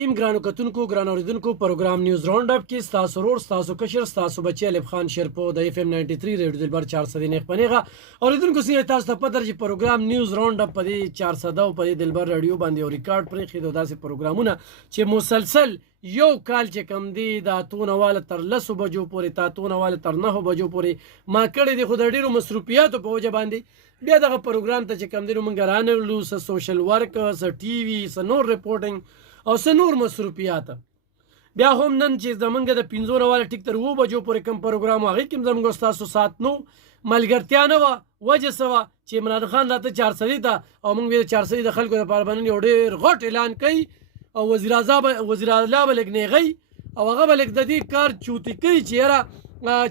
ګرانو کتونکو ګرانو اوریدونکو پروګرام نیوز راوند اپ کې ستاسو ورور ستاسو کشر ستاسو بچی الف خان شیرپو د اف ام 93 ریډیو دلبر 400 نه پنیغه اوریدونکو سي تاسو ته پته چې پروګرام نیوز راوند اپ په 400 او په دلبر رادیو باندې او ریکارډ پرې خېدو داسې پروګرامونه چې مسلسل یو کال چې کم دی د اتونواله تر 10 بجو پورې تا اتونواله تر 9 بجو پورې ما کړی دی خو د ډیرو مصروفیاتو په وجه باندې بیا دغه پروګرام ته چې کم دی نو مونږ رانلو س سوشل ورک س ټي وي س نور ریپورټینګ او څه نور مصروفیات بیا هم نن چې زمونږ د 15 والا ټیک تر 2 بجو پورې کوم پروګرام هغه کې زمونږ تاسو سات نو ملګرتیا نه و وجه سوا چې عمران خان راته 400 ته او موږ 400 د خلکو لپاره باندې یو ډېر غټ اعلان کوي او وزیر اعلی بلک نه غي او هغه بلک د دې کار چوتي کوي چې را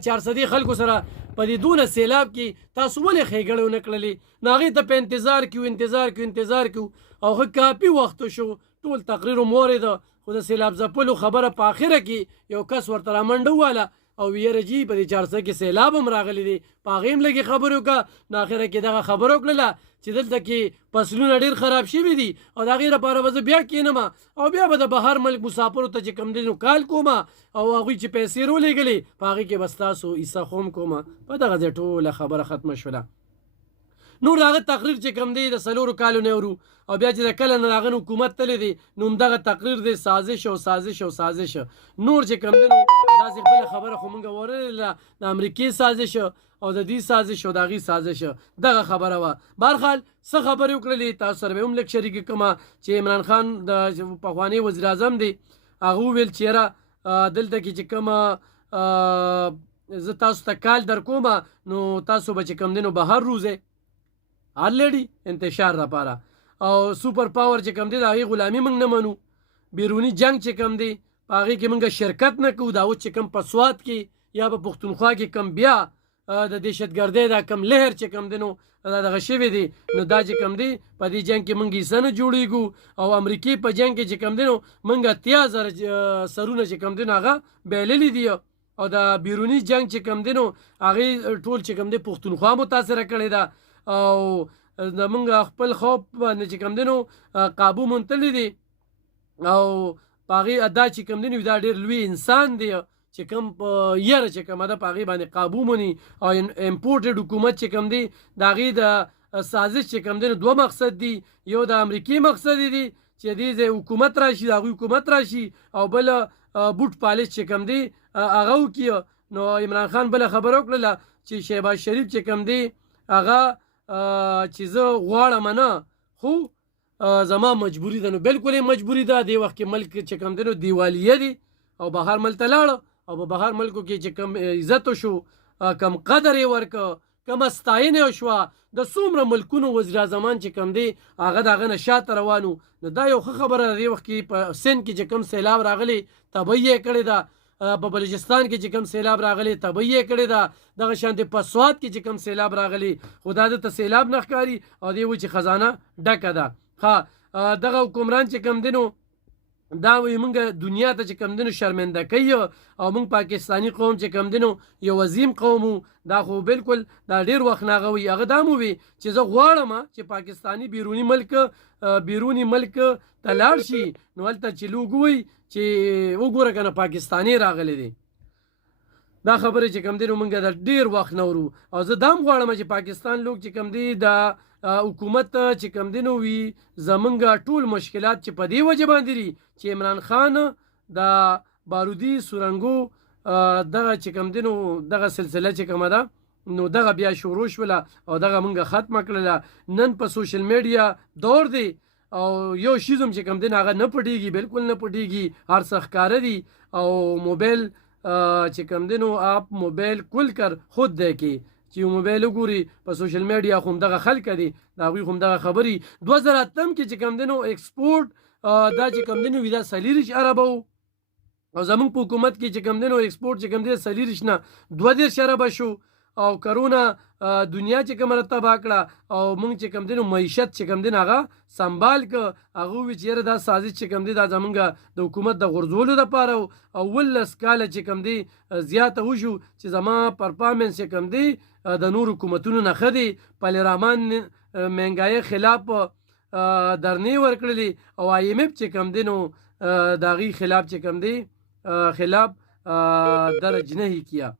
400 خلکو سره په دې دونه سیلاب کې تاسو ولې خېګړو نکړلې ناغي ته په انتظار کیو او هغه کافي وخت شو ټول تقریر مورید خو د سیلاب ځپلو خبره په اخره کې یو کس ورته رامنډه واله او ویره جی په 400 کې سیلاب هم راغلی دی په هغې هم لږې خبرې وکړه نو اخره کې دغه خبره وکړله چې دلته کې فصلونه ډېر خراب شوي دي او د هغې لپاره به زه بیا کښېنم او بیا به د بهر ملک مسافرو ته چې کوم دی نو کال کوم او هغوی چې پیسې رولېږلې په هغې کې به ستاسو حصه خو هم کوم په دغه ځای ټوله خبره ختمه شوله نور هغه تقریر چې کوم دی د څلورو کالو نه ورو او بیا چې د کله نه هغه حکومت تللی دی نو همدغه تقریر دی سازش نور چې کوم دی نو داسې بله خبره خو مونږ اورېدله د امریکې سازش او د دې سازش او د هغې سازش دغه خبره وه بهرحال څه خبرې وکړلې تاسو سره به هم لږ شریکې کړمه چې عمران خان د پخوانی وزیر اعظم دی هغه وویل چې یاره دلته کې چې کومه زه تاسو ته کال در کوم نو تاسو به چې کوم دی نو بهر روزئ آلریډي انتشار لپاره او سوپر پاور چې کوم دی د هغې غلامي موږ نه منو بیروني جنگ چې کوم دی په هغې کې موږ شرکت نه کوو دا اوس چې کوم په سوات کې یا په پښتونخوا کې کوم بیا د دهشتګردۍ دا کوم لهر چې کوم دی نو دغه شوی دی نو دا چې کوم دی په دې جنګ کې موږ حصه نه جوړېږو او امریکې په جنګ کې چې کوم دی نو موږ 80,000 سرونه چې کوم دی نو هغه بایللي دي او د بیروني جنگ چې کوم دی نو هغې ټول چې کوم دی پښتونخوا متاثره کړې ده او زمونږ خپل خوب باندې چې کوم دی نو قابو موندلی دی او په هغې دا چې کوم دی نو دا ډېر لوی انسان دی چې کوم په یره چې کومه ده په هغې باندې قابو موني او امپورټډ حکومت چې کوم دی د هغې د سازش چې کوم دی نو دوه مقصد دي یو د امریکې مقصد دی چې دې ځای حکومت راشي د هغوی حکومت راشي او بل بوټ پالش چې کوم دی هغه وکړي نو عمران خان بله خبره وکړله چې شهباز شریف چې کوم دی هغه چې زه غواړم نه خو زما مجبوري ده نو بالکل یې مجبوري ده دې وخت کې ملک چې کوم دی نو دیوالیه دي او بهر ملک ته لاړه او په بهر ملکو کې چې کم عزت شو کم قدر یې ورکه کم ستاینه شوه د څومره ملکونو وزیر اعظمان چې کوم دی هغه د هغه نه شاته روانو نو دا یو ښه خبره ده دې وخت کې په سند کې چې کوم سیلاب راغلی تبعیه یې کړې ده په بلوچستان کې چې کوم سیلاب راغلی تبعیه یې کړې ده دغه شانتې په سوات کې چې کوم سیلاب راغلی خو دا دلته سیلاب نه ښکاري او دې وایي چې خزانه ډکه ده ښه دغه حکمران چې کوم دی نو دا وایي موږ دنیا ته چې کوم دی نو شرمنده کوي او موږ پاکستاني قوم چې کوم دی نو یو عظیم قوم دا خو بالکل دا ډېر وخت نه هغه وایي هغه دا مو وي چې زه غواړم چې پاکستاني بیروني ملک ته لاړ شي نو هلته چې لوګ وایي چې وګوره که نه پاکستاني راغلی دی دا خبرې چې کوم دی نو موږ د ډېر وخت نه ورو او زه دا هم غواړم چې پاکستان لوګ چې کوم دی د حکومت چې کوم دی نو وي زمونږ ټول مشکلات چې په دې وجه باندې دي چې عمران خان د بارودي سورنګو دغه چې کوم دی نو دغه سلسله چې کومه ده نو دغه بیا شروع شوله او دغه موږ ختمه کړله نن په سوشل میډیا دور دی او یو شیز هم چې کوم دی هغه نه پټېږي بالکل نه پټېږي هر څه ښکاره دي او موبایل چې کوم دی نو آپ موبایل کل کر خود دی کې چې یو موبایل وګوري په سوشل میډیا خو همدغه خلک دي د هغوی خو همدغه خبرې 2008 کې چې کوم دی نو ایکسپورټ دا چې کوم دی نو دا 40 اربه او زمونږ په حکومت کې چې کوم دی نو ایکسپورټ چې کوم دی 40 نه 32 اربه شو او کرونا دنیا چې کومه تباه کړه او موږ چې کوم دی نو معیشت چې کوم دی هغه سنبال که هغه وی چې دا سازش چې کوم دی دا زمونږ د حکومت د غورځولو دپاره او 18 کاله چې کوم دی زیاته وشو چې زما پرفارمنس چې کوم دی د نور حکومتونو نه ښه دی پارلمان مهنګایۍ خلاف درنې ورکړلې او IMF چې کوم دی نو د هغې خلاف چې کوم دی خلاف درج نہیں کیا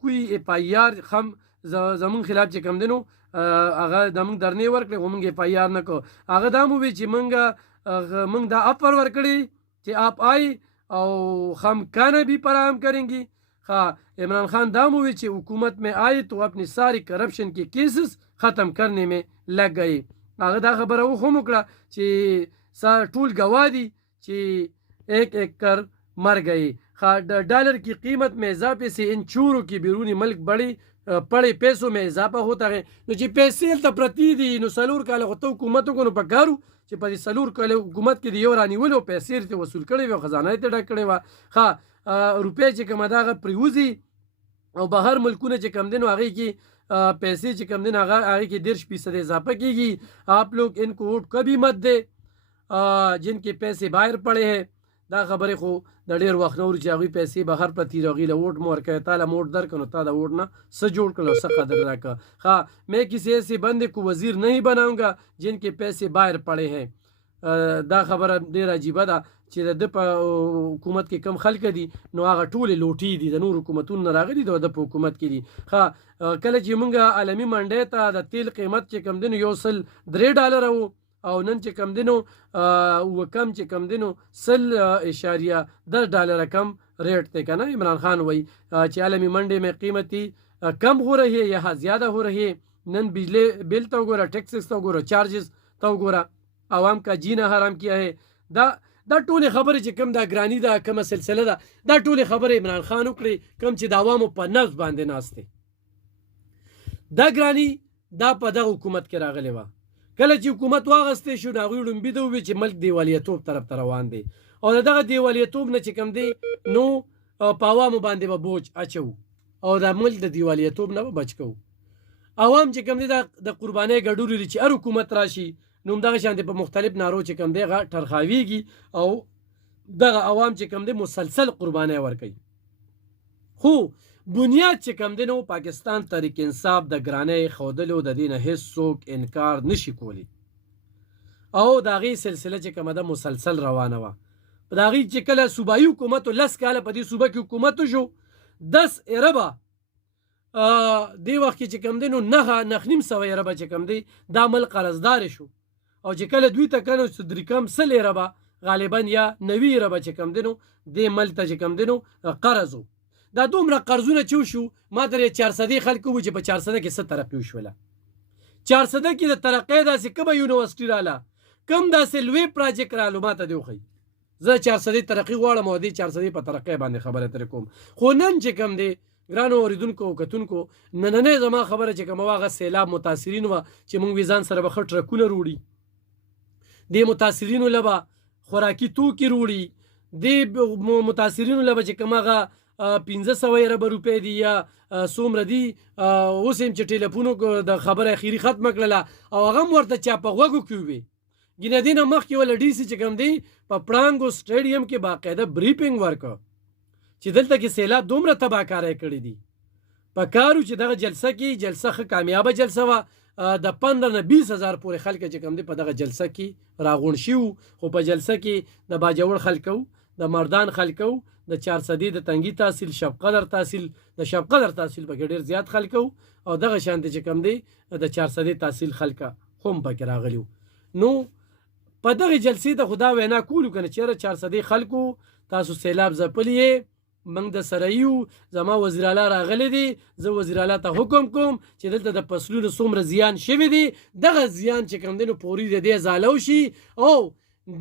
کوئی ایف آئی آر هم زمون خلاف چې کوم دی نو هغه د موږ درنې ورکړې خو موږ ایف آئی آر نه کو هغه دا مو وی چې موږ دا افر ورکړی چې آپ آئی او हम खाना भी फराहम करेंगे हाँ इमरान खान دا مو وی چې حکومت में आए तो अपनी सारी करप्शन के केसेस ختم करने में लग गए هغه دا خبره هم وکړه چې ټول गवाह دي چې ایک ایک کر مر گئے डॉलर की कीमत में इजाफे से इन चोरों की بیرونی ملک पड़े पैसों में इजाफा होता है نو چې پیسې هلته پرتې دي نو څلور کاله خو ته حکومت وکړو نو پکارو چې په دې څلور کاله حکومت کې د یو رانیولو پیسې ورته وصول کړې وي او خزانه یې ته ډک کړې وه ښه روپۍ چې کومه ده هغه پرېوځي او بهر ملکونه چې کم دي نو هغې کې پیسې چې کم دي نو هغې کې 10% اضافه کېږي آپ لوگ ان کو ووٹ کبھی مت دے جن کے پیسے باہر پڑے ہیں دا خبرې خو د ډېر وخت نه وروسته چې هغوی پیسې بهر پرتې دي هغوی له ووټ مو ورکوې تا له ووټ درکړه نو تا د ووټ نه څه جوړ کړل او څه قدر راکړه हाँ मैं किसी ऐसे बंदे को वजीर नहीं बनाऊंगा जिनके पैसे बाहर पड़े हैं دا خبره ډېره عجیبه ده چې د ده په حکومت کې کم خلک دي نو هغه ټولې لوټې دي د نور حکومتونو نه راغلي د ده په حکومت کې دي ښه کله چې موږ عالمي منډۍ ته د تیل قیمت چې کم دی نو $103 و او نن چې کم دی نو کم چې کم دی نو $0.10 کم ریٹ थे का ना इमरान खान वही چې عالمي منډۍ में قیمتي کم हो रही है یا زیاده हो रही है نن बिजली बिल ته وګوره ټیکسز ته وګوره چارجز ته وګوره عوام کا جینا حرام کیا ہے دا ټولې خبرې چې کم دا ګرانی ده کومه سلسله ده دا ټولې خبرې عمران خان وکړي کم چې د عوامو په نفس باندې ناست دی دا ګرانی دا په دغه حکومت کې راغلی وه کله چې حکومت واغستی شو نو هغوی لومبي ده وویل چې ملک دیوالیتوب طرف ته روان دی او د دغه دیوالیتوب نه چې کم دی نو په عوامو باندې به بوج اچوو او د ملک د دیوالیتوب نه به بچ کوو عوام چې کم دی د قربانۍ ګډون لري چې هر حکومت راشي نو همدغه شانې په مختلف نارو چې کم دی هغه ټرخاویږي او دغه عوام چې کم دی مسلسل قربانۍ ورکوي خو بنیاد چې کم دی نو پاکستان تحریک انصاف د ګرانۍ ښودلو د دې نه هېڅ څوک انکار نشي کولی او د هغې سلسله چې کومه ده مسلسل روانه وه په د هغې چې کله صوبایي حکومت 10 کاله په دې صوبه کې حکومت وشو 10 اربه دې وخت کې چې کم دی نو 9.5 اربه چې کم دی دا ملک قرضدار شو او چې کله دوی ته کنو صدریکم 100 اربه غالبا یا 90 اربه چې کم دی نو دې ملک ته چې کم دی نو قرض و دا دومره قرضونه چې وشو ما درې 400 خلکو وو چې په 400 کې څه ترقي وشوله 400 کې د ترقۍ داسې کومه یونیورسټي راله کم داسې لوی پراجیکټ رالو ما ته دې وښیي زه 400 ترقي غواړم او دې 400 په ترقۍ باندې خبره ترې کوم خو نن چې کم دی ګرانو اورېدونکو او کتونکو نننۍ زما خبره چې کومه وه هغه سیلاب متاثرین وه چې موږ وې ځان سره به ښه ټرکونه روړي دې متاثرینو له به خوراکي توکي روړي دې متاثرینو له به چې کوم هغه 1500 اربه روپۍ دي یا څومره دي اوس هم چې ټلیفونو د خبره اخیري ختمه کړله او هغه هم ورته چا په غوږو کې ووې ګینه دې نه مخکې وله ډي سي چې کوم دی په پړانګو سټیډیم کې باقاعده بریفینګ ورکړه چې دلته کې سیلاب دومره تباهکاری کړې دي په کارو چې دغه جلسه کې جلسه ښه کامیابه جلسه وه د 15 نه 20 هزار پورې خلک چې کوم دی په دغه جلسه کې راغونډ شوي خو په جلسه کې د باجوړ خلکو د مردان خلکو د 400 د تنګي تحصیل شب قدر تحصیل د شب قدر تحصیل پکې ډېر زیات خلکو او دغه شانتي چې کوم دی د 400 تحصیل خلکه هم پکې راغلیو نو په دغه جلسې د خدا وینا کولو کنه چیرې 400 خلکو تاسو سیلاب ځپلی موږ د سره یو زما وزیر اعلی راغلی دی زه وزیر اعلی ته حکم کوم چې دلته د فصلونو څومره زیان شوی دی دغه زیان چې کوم دی نو پورې د دې ازالو شي او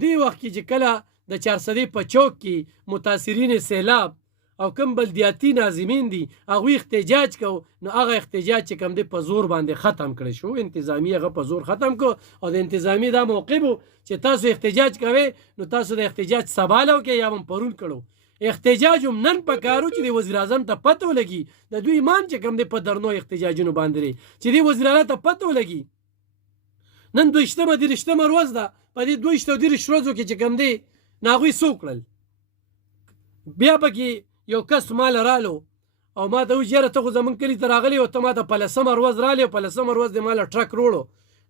دې وخت کې چې کله د 400 په چوک کې متاثرین سیلاب او کم بلدیاتی ناظمین دي هغوی احتجاج کو نو هغه احتجاج چې کوم دی په زور باندې ختم کړی شو انتظامی هغه په زور ختم کو او د انتظامی دا موقع وو چې تاسو احتجاج کوئ نو تاسو د احتجاج سوال وکړئ یا هم پرون کړو احتجاج هم نن پکارو چې د وزیر اعظم ته پته ولګي د دوی ایمان چې کوم دی په درنو احتجاجونو باندې چې د وزیر اعلی ته پته ولګي نن 23 ورځ ده په دې 23 ورځو کې چې کوم دی ناغوی څه وکړل بیا پکې یو کس مال رالو او ما ته ویل یاره ته خو زمونږ کلي ته راغلی او ته ما ته په 10 ورځ رالی او په 10 ورځ دې ماله ټرک روړو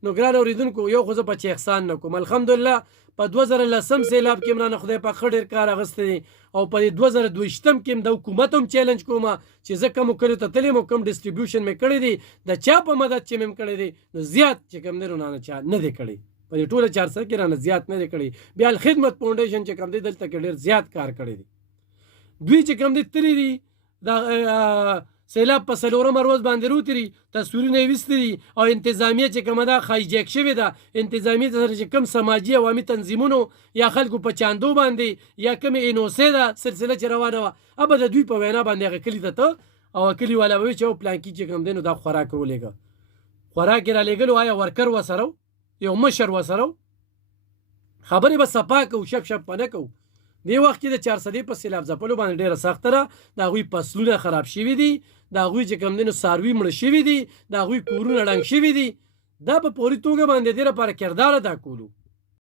نو ګران اورېدونکو یو خو زه په چې احسان نه کوم الحمدلله په 2010 سیلاب کې مرانه خدای پاک ښه ډېر کار اخیستی دی او په 2022 کې د حکومت هم چیلنج کوم چې زه کومو کلیو ته تللی یم او کوم ډسټریبیوشن مې کړی دی د چا په مدد چې مې کړی دی نو زیات چې کوم دی رانه چا نه دی کړی په دې ټوله 400 کې رانه زیات نه دی کړی بیا الخدمت فاونډیشن چې کوم دی دلته کې ډېر زیات کار کړی دی دوی چې کوم دی تللی دي د سیلاب په څلورمه ورځ باندې روتري تصویرونه یې ویستي دي او انتظامیه چې کومه ده هایجیک شوې ده انتظامیې سره چې کوم سماجي عوامي تنظیمونو یا خلکو په چاندو باندې یا کومې انوسې ده سلسله چې روانه وه ابه د دوی په وینا باندې هغه کلي ته ته او کلي والا به وي چې پلانکي چې کوم دی نو دا خوراک ولېږه خوراک یې رالېږلو آیا ورکر ورسره یو مشر ورسره خبرې به صفا کوو شپ شپ په نه کوو دې وخت کې د 400 په سیلاب ځپلو باندې ډېره سخته ده د هغوی فصلونه خراب شوي دي د هغوی چې کوم دی نو څاروي مړه شوي دي د هغوی کورونه ړنګ شوي دي دا په پوري توګه باندې دې لپاره کردار ادا کولو